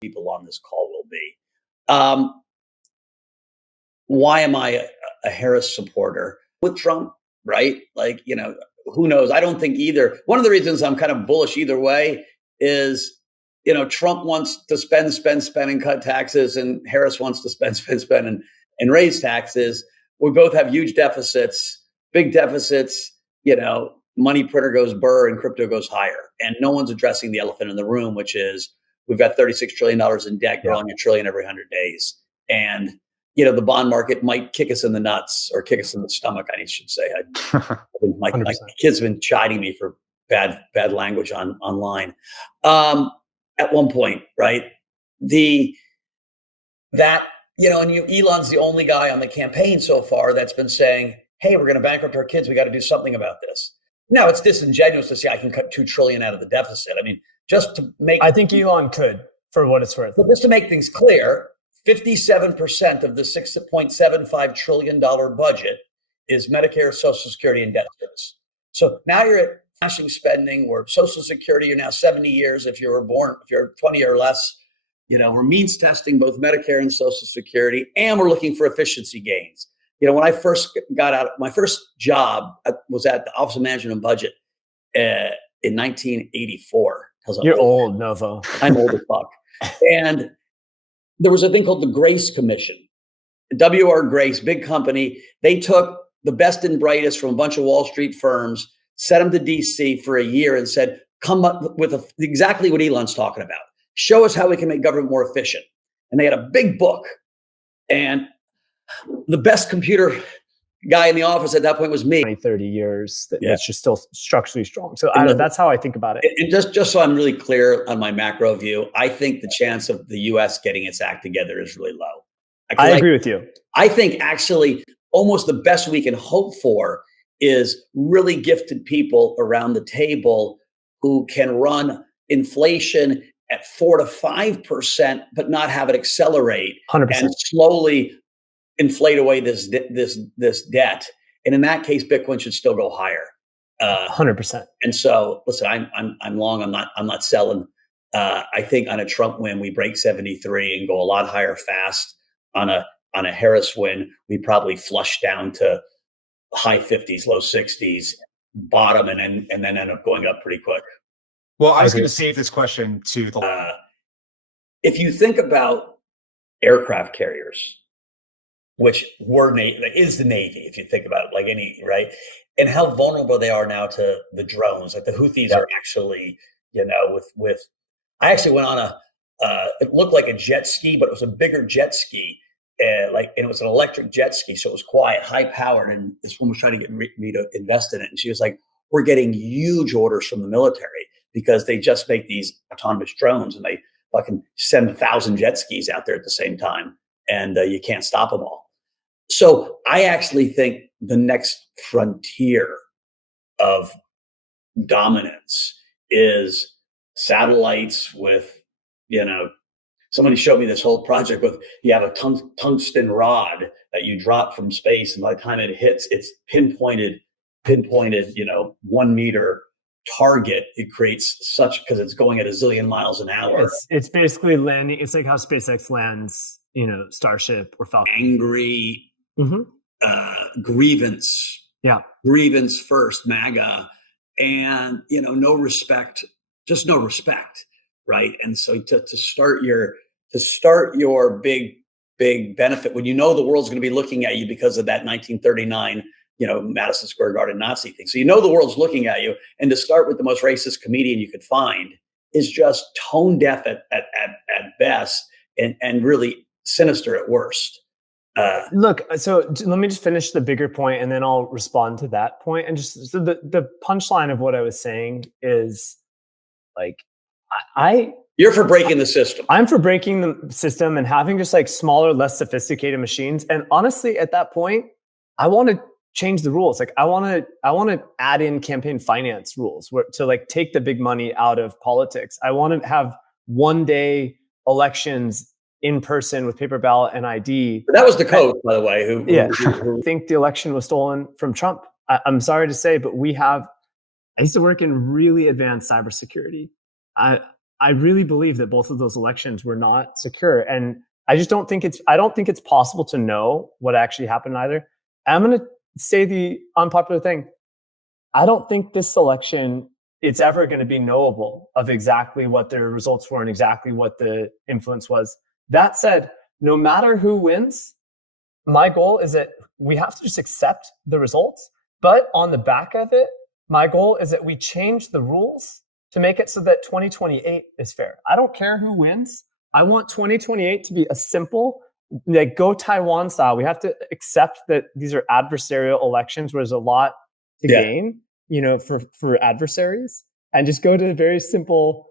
people on this call will be. Um, why am I a Harris supporter with Trump? Right? Like, who knows? I don't think either. One of the reasons I'm kind of bullish either way is, Trump wants to spend, and cut taxes, and Harris wants to spend, and raise taxes. We both have huge deficits, big deficits. Money printer goes burr and crypto goes higher, and no one's addressing the elephant in the room, which is we've got $36 trillion in debt, growing a trillion every 100 days, and the bond market might kick us in the nuts or kick us in the stomach. I should say. My kids have been chiding me for bad language online. At one point, right? And Elon's the only guy on the campaign so far that's been saying, "Hey, we're going to bankrupt our kids. We got to do something about this." Now, it's disingenuous to say I can cut $2 trillion out of the deficit. I mean, just to make. I think Elon could, for what it's worth. But just to make things clear, 57% of the $6.75 trillion budget is Medicare, Social Security, and debt service. So now you're at flashing spending where Social Security, you're now 70 years if you're 20 or less. We're means testing both Medicare and Social Security, and we're looking for efficiency gains. When I first got out, my first job was at the Office of Management and Budget in 1984. You're old, Novo. I'm old as fuck. And there was a thing called the Grace Commission. W.R. Grace, big company. They took the best and brightest from a bunch of Wall Street firms, sent them to D.C. for a year and said, come up with exactly what Elon's talking about. Show us how we can make government more efficient. And they had a big book. And the best computer guy in the office at that point was me. 30 years, that's just still structurally strong. So that's how I think about it. And just so I'm really clear on my macro view, I think the chance of the U.S. getting its act together is really low. I agree with you. I think actually almost the best we can hope for is really gifted people around the table who can run inflation at 4 to 5%, but not have it accelerate 100%. And slowly inflate away this debt. And in that case, Bitcoin should still go higher. 100%. And so, listen, I'm long. I'm not selling. I think on a Trump win, we break 73 and go a lot higher fast. On a Harris win, we probably flush down to high 50s, low 60s, bottom, and then end up going up pretty quick. Well, I was going to save this question to the. If you think about aircraft carriers, which is the Navy, if you think about it, like any, right? And how vulnerable they are now to the drones. Like the Houthis are actually, with I actually went on it looked like a jet ski, but it was a bigger jet ski. And it was an electric jet ski. So it was quiet, high powered. And this woman was trying to get me to invest in it. And she was like, we're getting huge orders from the military because they just make these autonomous drones and they fucking send 1,000 jet skis out there at the same time. And you can't stop them all. So I actually think the next frontier of dominance is satellites with, somebody showed me this whole project with, you have a tungsten rod that you drop from space. And by the time it hits, it's pinpointed, 1 meter target. It creates because it's going at a zillion miles an hour. It's basically landing. It's like how SpaceX lands, Starship or Falcon. Angry. Grievance. Yeah. Grievance first, MAGA. And, no respect, just no respect. Right. And so to start your big benefit when the world's going to be looking at you because of that 1939, Madison Square Garden Nazi thing. So the world's looking at you, and to start with the most racist comedian you could find is just tone deaf at best and really sinister at worst. Look, so let me just finish the bigger point and then I'll respond to that point. And just so the punchline of what I was saying is like, you're for breaking the system. I'm for breaking the system and having just like smaller, less sophisticated machines. And honestly, at that point, I want to change the rules. Like I want to add in campaign finance rules to like take the big money out of politics. I want to have 1-day elections in person with paper ballot and ID. But that was the coach, by the way. Who think the election was stolen from Trump. I'm sorry to say, but I used to work in really advanced cybersecurity. I really believe that both of those elections were not secure. And I don't think it's possible to know what actually happened either. I'm going to say the unpopular thing. I don't think this election, it's ever going to be knowable of exactly what the results were and exactly what the influence was. That said, no matter who wins, my goal is that we have to just accept the results. But on the back of it, my goal is that we change the rules to make it so that 2028 is fair. I don't care who wins. I want 2028 to be a simple, like go Taiwan style. We have to accept that these are adversarial elections where there's a lot to gain, for adversaries, and just go to a very simple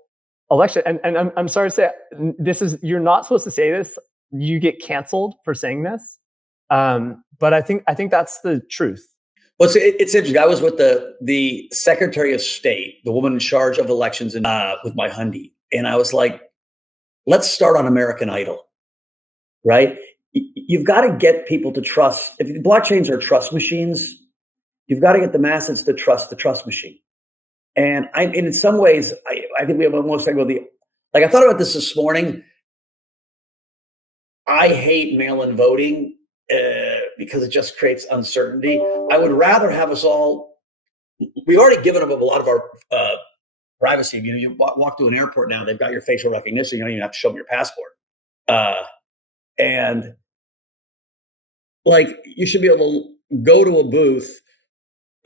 election. And I'm sorry to say, you're not supposed to say this. You get canceled for saying this. But I think that's the truth. Well, it's interesting. I was with the Secretary of State, the woman in charge of elections, with my Hyundai, and I was like, "Let's start on American Idol, right? You've got to get people to trust. If blockchains are trust machines, you've got to get the masses to trust the trust machine." And in some ways, I think we have almost like I thought about this morning. I hate mail-in voting. Because it just creates uncertainty. I would rather have us all. We've already given up a lot of our privacy. You walk to an airport now; they've got your facial recognition. You don't even have to show them your passport. And like, you should be able to go to a booth,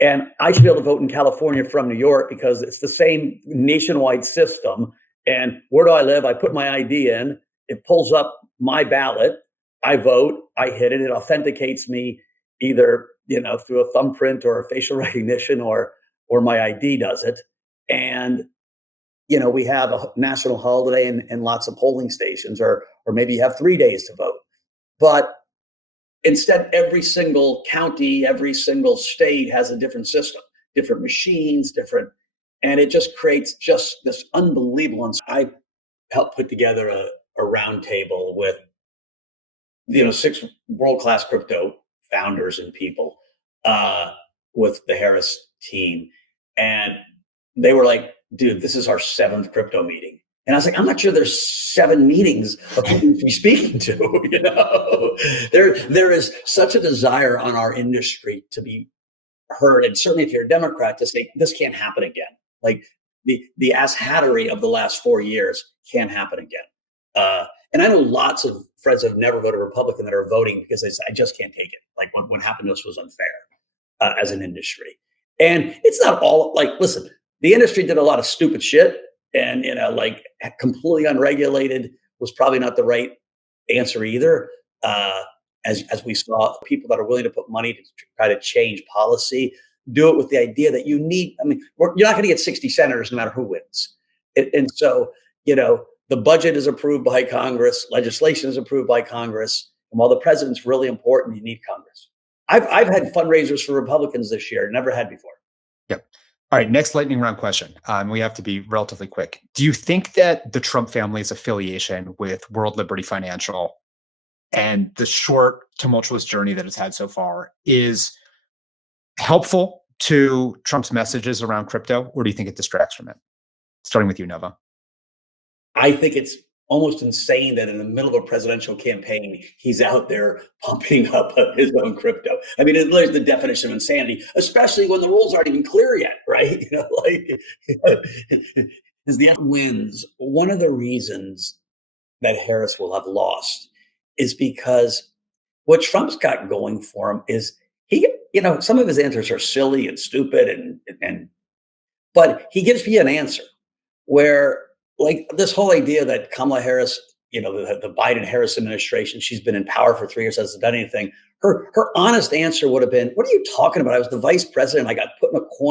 and I should be able to vote in California from New York because it's the same nationwide system. And where do I live? I put my ID in. It pulls up my ballot. I vote, I hit it, it authenticates me either, through a thumbprint or a facial recognition or my ID does it. And, we have a national holiday and lots of polling stations, or maybe you have 3 days to vote. But instead, every single county, every single state has a different system, different machines, and it just creates just this unbelievable. I helped put together a roundtable with 6 world-class crypto founders and people with the Harris team. And they were like, "Dude, this is our 7th crypto meeting." And I was like, "I'm not sure there's 7 meetings of who to be speaking to." There is such a desire on our industry to be heard. And certainly if you're a Democrat, to say this can't happen again. Like the ass-hattery of the last 4 years can't happen again. And I know lots of friends that have never voted Republican that are voting because they say, "I just can't take it. Like what happened to us was unfair as an industry." And it's not all listen, the industry did a lot of stupid shit, and completely unregulated was probably not the right answer either. As we saw, people that are willing to put money to try to change policy do it with the idea that you need. I mean, you're not going to get 60 senators no matter who wins, and so the budget is approved by Congress. Legislation is approved by Congress. And while the president's really important, you need Congress. I've had fundraisers for Republicans this year, never had before. Yep. All right. Next lightning round question. We have to be relatively quick. Do you think that the Trump family's affiliation with World Liberty Financial and the short, tumultuous journey that it's had so far is helpful to Trump's messages around crypto, or do you think it distracts from it? Starting with you, Nova. I think it's almost insane that in the middle of a presidential campaign, he's out there pumping up his own crypto. I mean, there's the definition of insanity, especially when the rules aren't even clear yet, right? As the wins, one of the reasons that Harris will have lost is because what Trump's got going for him is some of his answers are silly and stupid, but he gives me an answer where, like, this whole idea that Kamala Harris, the Biden-Harris administration, she's been in power for 3 years, hasn't done anything. Her honest answer would have been, "What are you talking about? I was the vice president. I got put in a corner.